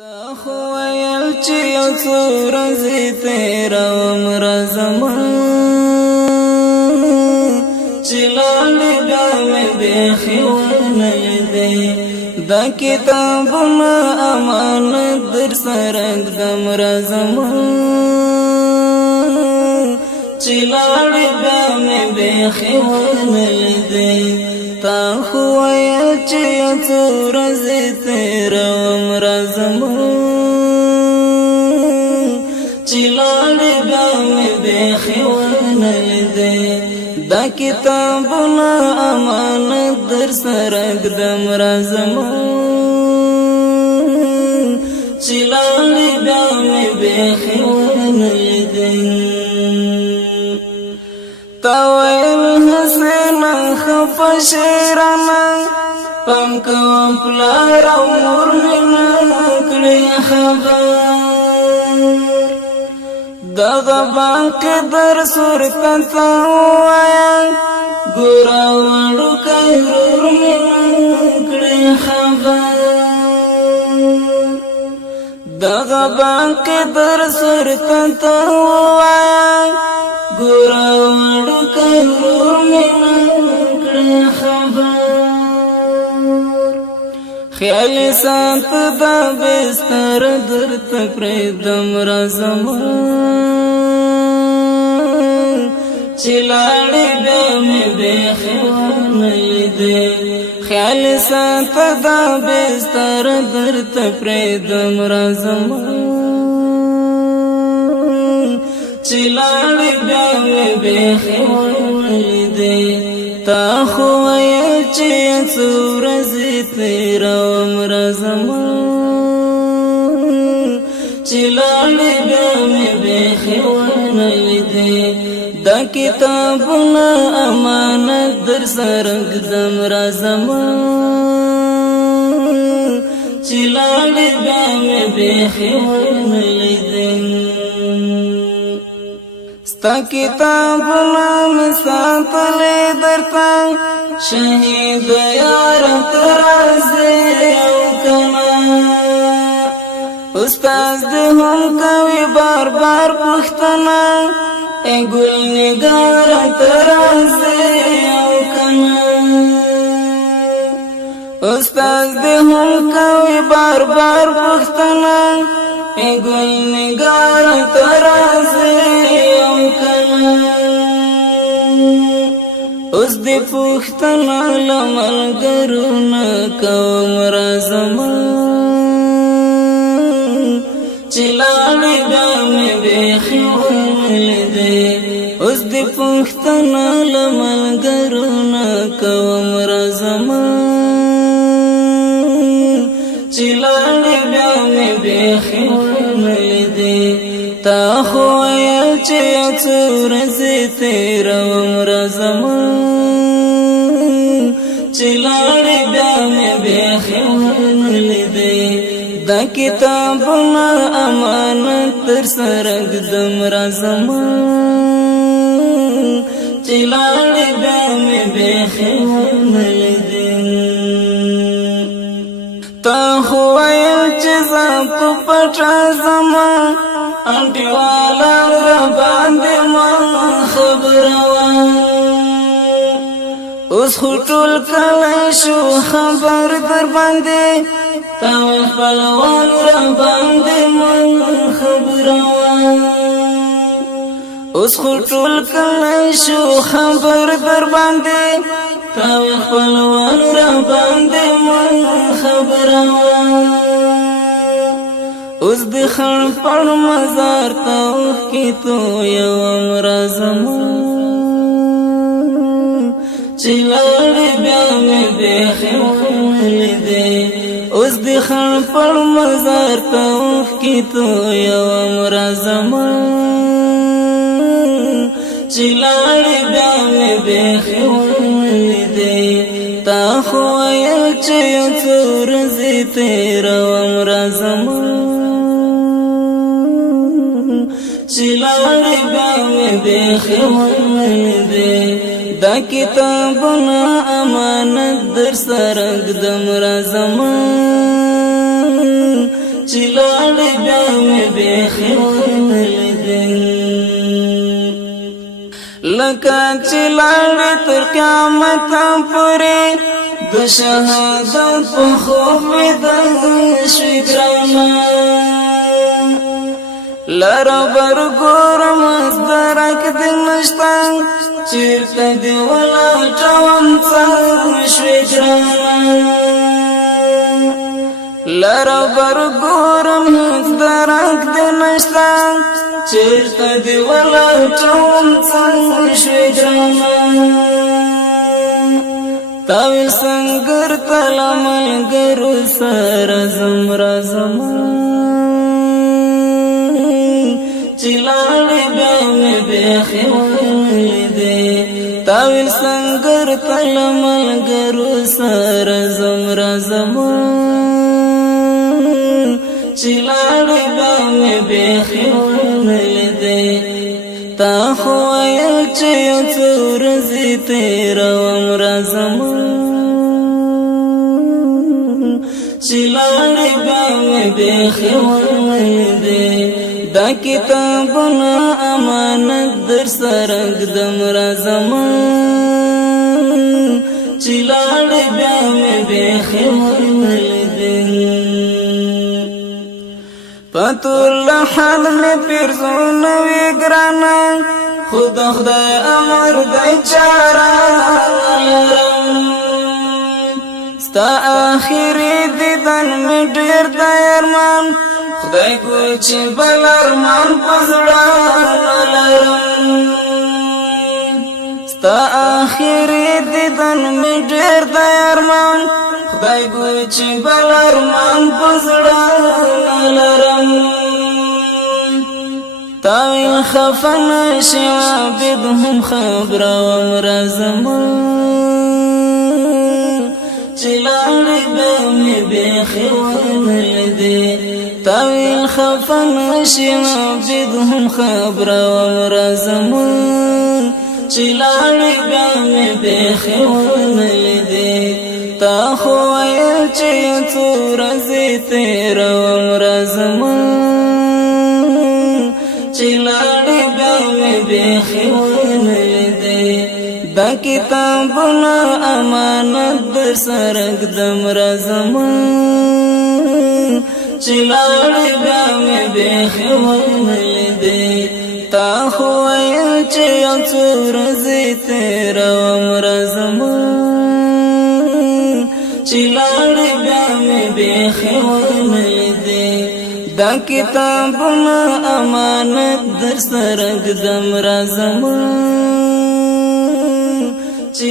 تا خو ویل چې یو څو ورځې تېروم راځمه چې لاړې بیا مې بیخي ونه لیدې دا کتابونه امانت در سره ږدم راځمه چې لاړې بیا مې بیخي ونه لیدې تا خو ویل چې یو څو ورځې تېروم راځمه چې لاړې بیا مې بیخي ونه لیدې دا کتابونه امانت در سره ږدم راځمه چې لاړې بیا مې بیخي ونه لیدې تا ویل حسینه خفه شیرانه پام کوم پلار او مور مې نه کړې خبر دغه باندې در صورته ته ووایا ګوره وړوکی ورور مې نه کړې خبر دغه باندې در صورته ته ووایا ګوره وړوکی ورور مې نه کړې خبر خیال سات دا بستر درته پرېږدم راځمه چې لاړې بیا مې بیخي ونه لیدې خیال سات دا بستر درته پرېږدم راځمه چې لاړې بیا مې بیخي ونه لیدې تا خو ویل چې څو ورځې تېروم راځمه چې لاړې بیا مې بیخي ونه لیدې دا کتابونه امانت در سره ږدم راځمه چې لاړې بیا مې بیخي ونه لیدې ستا کتابونه مې ساتلې درته شهید یار ته راځې او کنه استاد دې هم کوي بار بار پوښتنه ای ګل نګار ته راځې او کنه استاد دې هم کوي بار بار پوښتنه ای ګل نګار ته راځې او کنه اوس دې پوښتنه له ملګرو نه کوم راځمه چې لاړې بیا مې بیخي ونه لیدې اوس دې پوښتنه له ملګرو نه کوم راځمه چې لاړې بیا مې بیخي ونه لیدې تا خو ویل چې یو څو ورځې تېروم راځمه چې لاړې بیا مې بیخي ونه لیدې دا کتابونه امانت در سره ږدم راځمه چې لاړې بیا مې بیخي ونه لیدې تا خو ویل چې زه په پټه ځمه انټي والا را باندې ما خبره وه اوس خو ټول کلی شو خبر در باندې تا خپلوان را باندې ما خبره وه اوس خو ټول کلی شو خبر در باندې تا خپلوان را باندې ما خبره وه اوس د خړ پړ مزار ته اوښکې تویوم راځمه چې لاړې بیا مې بیخي ونه لیدې اوس د خړ پړ مزار ته اوښکې تویوم راځمه چې لاړې بیا مې بیخي ونه لیدې تا خو ویل چې یو څو ورځې تېروم راځمه چې لاړې بیا مې بیخي ونه لیدې دا کتابونه امانت در سره ږدم راځمه چې لاړې بیا مې بیخي ونه لیدې لکه چې لاړې تر قیامته پورې د شهادت په خوب ویده شوې ګرانه لره بر ګورم درک دې نشته چېرته دې ولاټوم څنګه شوې ګرانه لره بر ګورم درک دې نشته چېرته دې ولاټوم څنګه شوې ګرانه تاوی سنگر تلمل گرو سر زم چلاړې بیا مې بیخي ولیدې تاوی سنگر تلمل گرو سر زم چلاړې بیا مې بیخي ولیدې تا خو ویل چې یو څو ورځې تېروم راځم چې لاړې بیا مې بیخي ولیدې دا کتابونه امانت در سره ږدم راځم چې لاړې بیا مې بیخي ولیدې پتول حال میں پیرزون وی گرانا خود خدای امر دی چارا لرم ستا آخری دیدن میں ډیر د ارمان خدای کوئی چې بل ارمان پزړه لرم ستا آخری دیدن میں ډیر د ارمان خدای کوئی چې بل ارمان پزړه لرم تاویل خفن شعابدهم خبر ومرزم چلاړې بیا مې بیخي ولیدې تاویل خفن شعابدهم خبر ومرزم چلاړې بیا مې بیخي ولیدې تا خو ویل چې یو څو ورځې تېروم راځم چې لاړې بیا مې بیخي ولیدې دا کتابونه امانت در سره ږدم راځم چې لاړې بیا مې بیخي ولیدې تا خو ویل چې یو څو ورځې تېروم راځم چې لاړې بیا مې بیخي ولیدې دا کتابونه امانت در سره ږدم راځم چې